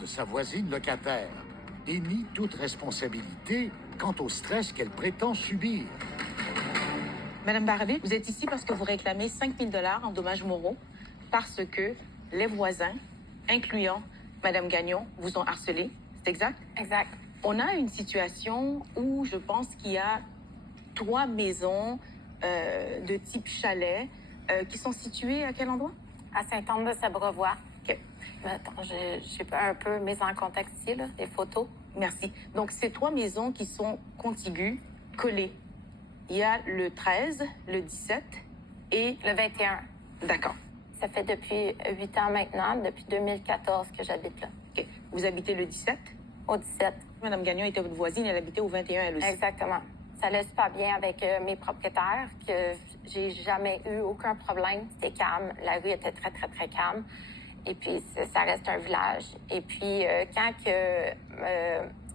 de sa voisine locataire et nie toute responsabilité quant au stress qu'elle prétend subir. Madame Barré, vous êtes ici parce que vous réclamez 5 000 $ en dommages moraux parce que les voisins, incluant Madame Gagnon, vous ont harcelé. C'est exact? Exact. On a une situation où je pense qu'il y a 3 maisons de type chalet qui sont situées à quel endroit? À Saint-Anne-de-Sabrevois. OK. Attends, j'ai un peu mis en contexte ici, là, les photos. Merci. Donc, c'est 3 maisons qui sont contiguës, collées. Il y a le 13, le 17 et... Le 21. D'accord. Ça fait depuis 8 ans maintenant, depuis 2014 que j'habite là. OK. Vous habitez le 17? Au 17. Madame Gagnon était votre voisine, elle habitait au 21, elle aussi. Exactement. Ça allait super bien avec mes propriétaires, que j'ai jamais eu aucun problème. C'était calme. La rue était très, très, très calme. Et puis, ça reste un village. Et puis, quand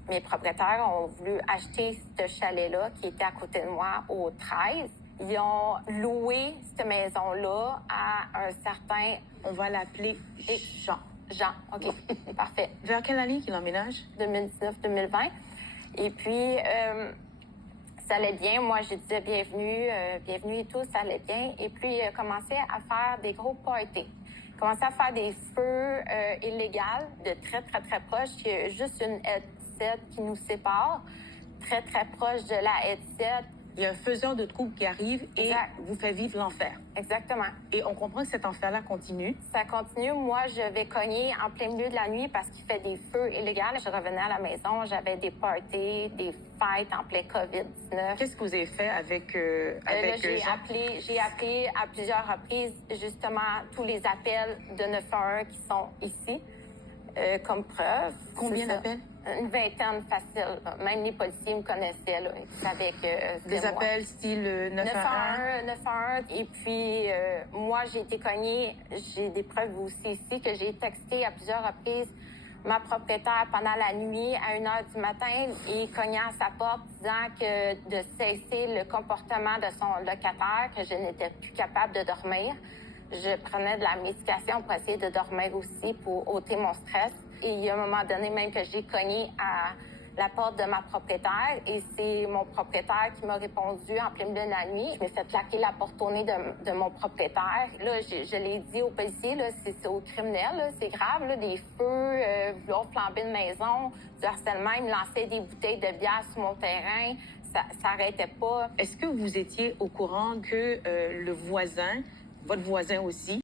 mes propriétaires ont voulu acheter ce chalet-là, qui était à côté de moi, au 13, ils ont loué cette maison-là à un certain... On va l'appeler Jean. Jean, OK. Parfait. Vers quelle année qu'il emménage? 2019-2020. Et puis, ça allait bien. Moi, je disais bienvenue, bienvenue et tout, ça allait bien. Et puis, il a commencé à faire des gros parties. Il a commencé à faire des feux illégaux de très, très, très proche. Il y a juste une headset qui nous sépare, très, très proche de la headset. Il y a un faiseur de troubles qui arrive et vous fait vivre l'enfer. Exactement. Et on comprend que cet enfer-là continue. Ça continue. Moi, je vais cogner en plein milieu de la nuit parce qu'il fait des feux illégaux. Je revenais à la maison, j'avais des parties, des fêtes en plein COVID-19. Qu'est-ce que vous avez fait avec Jean? J'ai appelé à plusieurs reprises, justement, tous les appels de 911 qui sont ici, comme preuve. Combien d'appels? Une vingtaine facile. Même les policiers me connaissaient, là. Ils savaient que c'était des appels style 911? 911. Et puis, moi, j'ai été cognée. J'ai des preuves aussi ici que j'ai texté à plusieurs reprises ma propriétaire pendant la nuit à 1h du matin et cognant à sa porte disant que de cesser le comportement de son locataire, que je n'étais plus capable de dormir. Je prenais de la médication pour essayer de dormir aussi, pour ôter mon stress. Et il y a un moment donné même que j'ai cogné à la porte de ma propriétaire et c'est mon propriétaire qui m'a répondu en plein milieu de la nuit. Je m'ai fait claquer la porte au nez de mon propriétaire. Là, je l'ai dit aux policiers, là, c'est aux criminels, là, c'est grave, là, des feux, vouloir flamber une maison, du harcèlement, ils me lançaient des bouteilles de bière sur mon terrain. Ça s'arrêtait pas. Est-ce que vous étiez au courant que le voisin, votre voisin aussi,